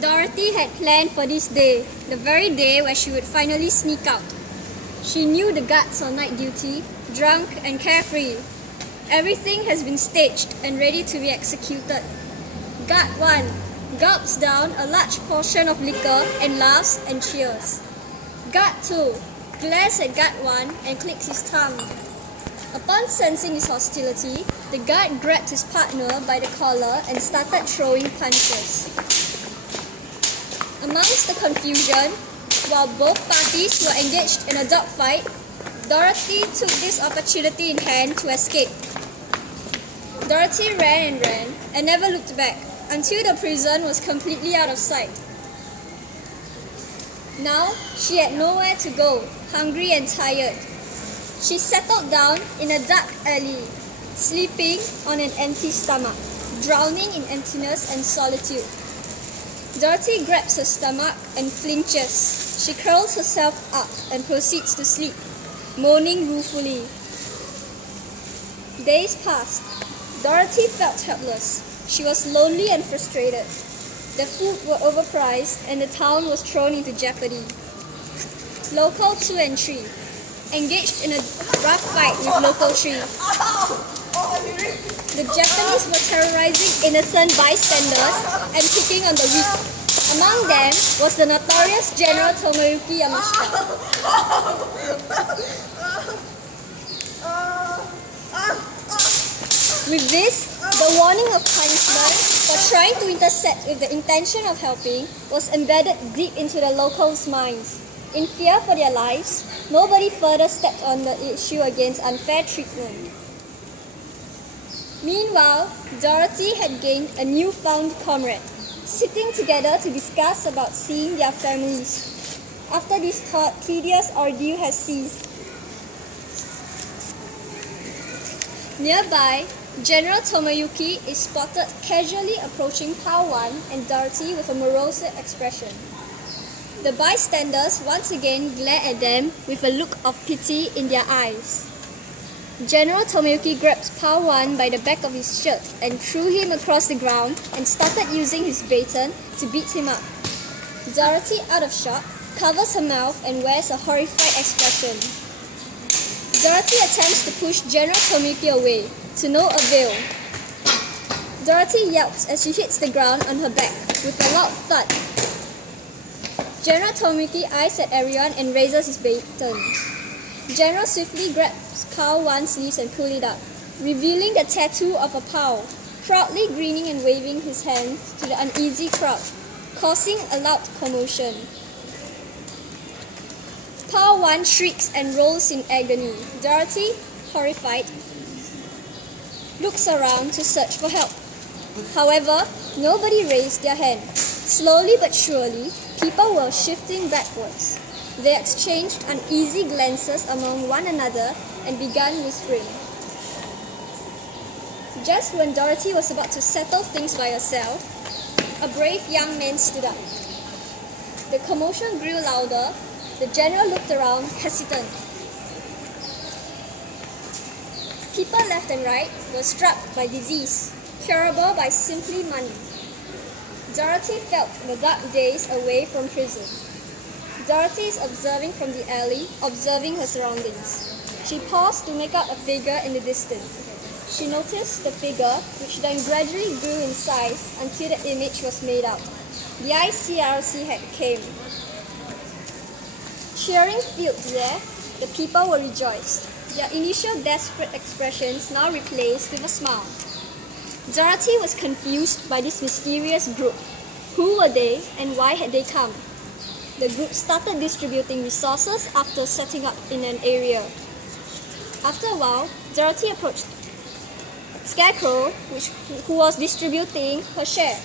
Dorothy had planned for this day, the very day where she would finally sneak out. She knew the guards on night duty, drunk and carefree. Everything has been staged and ready to be executed. Guard 1 gulps down a large portion of liquor and laughs and cheers. Guard 2 glares at Guard 1 and clicks his tongue. Upon sensing his hostility, the guard grabbed his partner by the collar and started throwing punches. Amongst the confusion, while both parties were engaged in a dogfight, Dorothy took this opportunity in hand to escape. Dorothy ran and never looked back until the prison was completely out of sight. Now, she had nowhere to go, hungry and tired. She settled down in a dark alley, sleeping on an empty stomach, drowning in emptiness and solitude. Dorothy grabs her stomach and flinches. She curls herself up and proceeds to sleep, moaning ruefully. Days passed. Dorothy felt helpless. She was lonely and frustrated. The food were overpriced and the town was thrown into jeopardy. Local 2 and 3 engaged in a rough fight with Local 3. The Japanese were terrorizing innocent bystanders and picking on the weak. Among them was the notorious General Tomoyuki Yamashita. With this, the warning of punishment for trying to intercept with the intention of helping was embedded deep into the locals' minds. In fear for their lives, nobody further stepped on the issue against unfair treatment. Meanwhile, Dorothy had gained a newfound comrade, sitting together to discuss about seeing their families. After this tedious ordeal has ceased. Nearby, General Tomoyuki is spotted casually approaching Pao Wan and Dorothy with a morose expression. The bystanders once again glare at them with a look of pity in their eyes. General Tomoyuki grabs Pao Wan by the back of his shirt and threw him across the ground and started using his baton to beat him up. Dorothy, out of shock, covers her mouth and wears a horrified expression. Dorothy attempts to push General Tomoyuki away, to no avail. Dorothy yelps as she hits the ground on her back with a loud thud. General Tomoyuki eyes at everyone and raises his baton. General swiftly grabs Pao Wan's sleeves and pulls it up, revealing the tattoo of a Pao, proudly grinning and waving his hands to the uneasy crowd, causing a loud commotion. Pao Wan shrieks and rolls in agony. Dorothy, horrified, looks around to search for help. However, nobody raised their hand. Slowly but surely, people were shifting backwards. They exchanged uneasy glances among one another and began whispering. Just when Dorothy was about to settle things by herself, a brave young man stood up. The commotion grew louder. The general looked around, hesitant. People left and right were struck by disease, curable by simply money. Dorothy felt the dark days away from prison. Dorothy is observing from the alley, observing her surroundings. She paused to make out a figure in the distance. She noticed the figure, which then gradually grew in size until the image was made out. The ICRC head came. Cheering filled the air, the people were rejoiced. Their initial desperate expressions now replaced with a smile. Dorothy was confused by this mysterious group. Who were they and why had they come? The group started distributing resources after setting up in an area. After a while, Dorothy approached Scarecrow, who was distributing her share.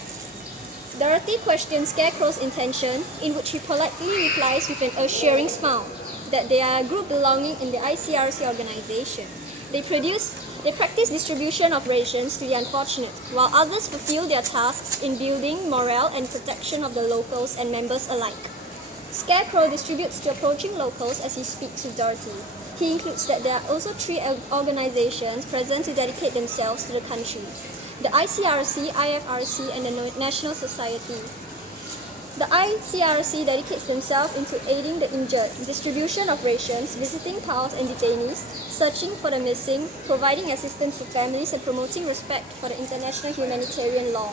Dorothy questions Scarecrow's intention, in which he politely replies with an assuring smile that they are a group belonging in the ICRC organization. They practice distribution of rations to the unfortunate, while others fulfill their tasks in building morale and protection of the locals and members alike. Scarecrow distributes to approaching locals as he speaks with Dorothy. He includes that there are also 3 organizations present to dedicate themselves to the country: the ICRC, IFRC, and the National Society. The ICRC dedicates themselves into aiding the injured, distribution of rations, visiting pals and detainees, searching for the missing, providing assistance to families, and promoting respect for the international humanitarian law.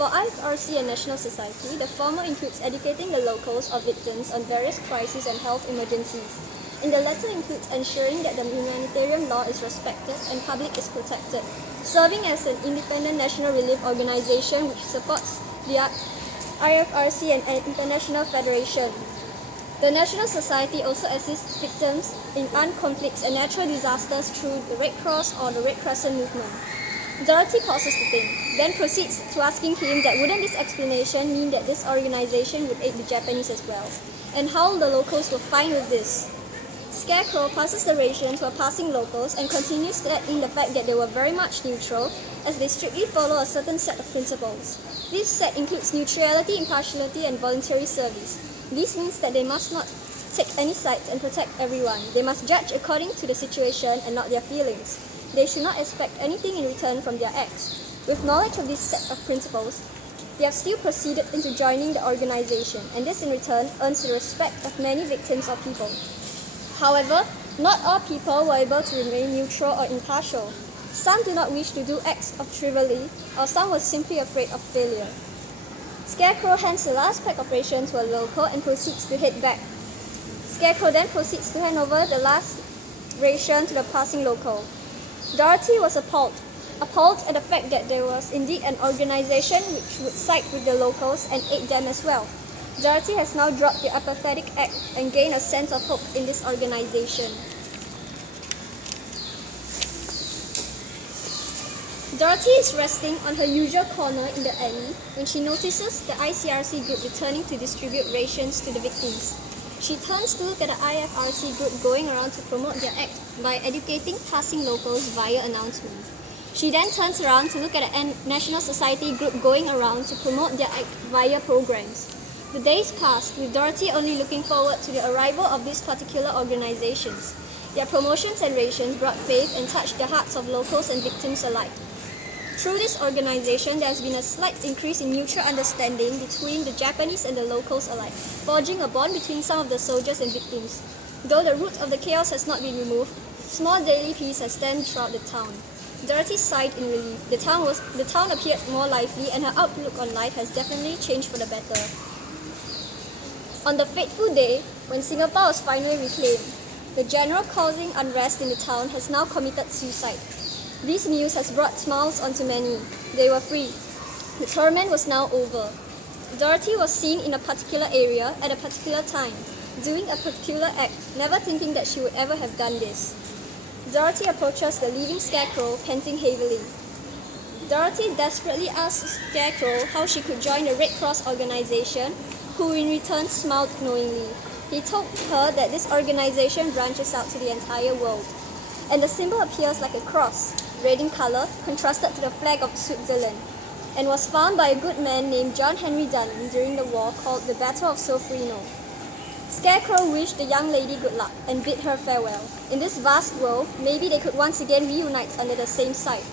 For IFRC and National Society, the former includes educating the locals or victims on various crises and health emergencies. In the latter includes ensuring that the humanitarian law is respected and public is protected, serving as an independent national relief organization which supports the IFRC and International Federation. The National Society also assists victims in armed conflicts and natural disasters through the Red Cross or the Red Crescent movement. Dorothy pauses to think, then proceeds to asking him that wouldn't this explanation mean that this organization would aid the Japanese as well, and how the locals were fine with this. Scarecrow passes the rations while passing locals and continues to add in the fact that they were very much neutral as they strictly follow a certain set of principles. This set includes neutrality, impartiality, and voluntary service. This means that they must not take any sides and protect everyone. They must judge according to the situation and not their feelings. They should not expect anything in return from their acts. With knowledge of this set of principles, they have still proceeded into joining the organization, and this in return earns the respect of many victims or people. However, not all people were able to remain neutral or impartial. Some do not wish to do acts of chivalry, or some were simply afraid of failure. Scarecrow hands the last pack of rations to a local and proceeds to head back. Scarecrow then proceeds to hand over the last ration to the passing local. Dorothy was appalled at the fact that there was indeed an organization which would side with the locals and aid them as well. Dorothy has now dropped the apathetic act and gained a sense of hope in this organization. Dorothy is resting on her usual corner in the alley when she notices the ICRC group returning to distribute rations to the victims. She turns to look at the IFRC group going around to promote their act by educating passing locals via announcement. She then turns around to look at the National Society group going around to promote their act via programs. The days passed, with Dorothy only looking forward to the arrival of these particular organizations. Their promotions and rations brought faith and touched the hearts of locals and victims alike. Through this organization, there has been a slight increase in mutual understanding between the Japanese and the locals alike, forging a bond between some of the soldiers and victims. Though the root of the chaos has not been removed, small daily peace has stand throughout the town. Dorothy sighed in relief. The town appeared more lively, and her outlook on life has definitely changed for the better. On the fateful day, when Singapore was finally reclaimed, the general causing unrest in the town has now committed suicide. This news has brought smiles onto many. They were free. The torment was now over. Dorothy was seen in a particular area at a particular time, doing a particular act, never thinking that she would ever have done this. Dorothy approaches the living Scarecrow, panting heavily. Dorothy desperately asks Scarecrow how she could join the Red Cross organization, who in return smiled knowingly. He told her that this organization branches out to the entire world, and the symbol appears like a cross, red in color, contrasted to the flag of Switzerland, and was found by a good man named John Henry Dunn during the war called the Battle of Solferino. Scarecrow wished the young lady good luck and bid her farewell. In this vast world, maybe they could once again reunite under the same site.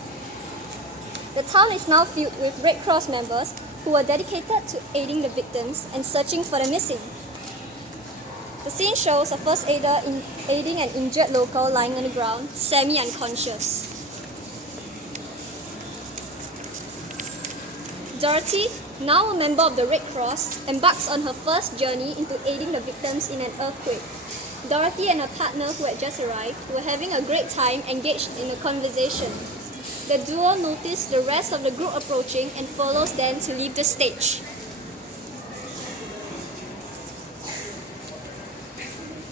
The town is now filled with Red Cross members who are dedicated to aiding the victims and searching for the missing. The scene shows a first aider aiding an injured local lying on the ground, semi-unconscious. Dorothy, now a member of the Red Cross, embarks on her first journey into aiding the victims in an earthquake. Dorothy and her partner, who had just arrived, were having a great time engaged in a conversation. The duo notice the rest of the group approaching and follows them to leave the stage.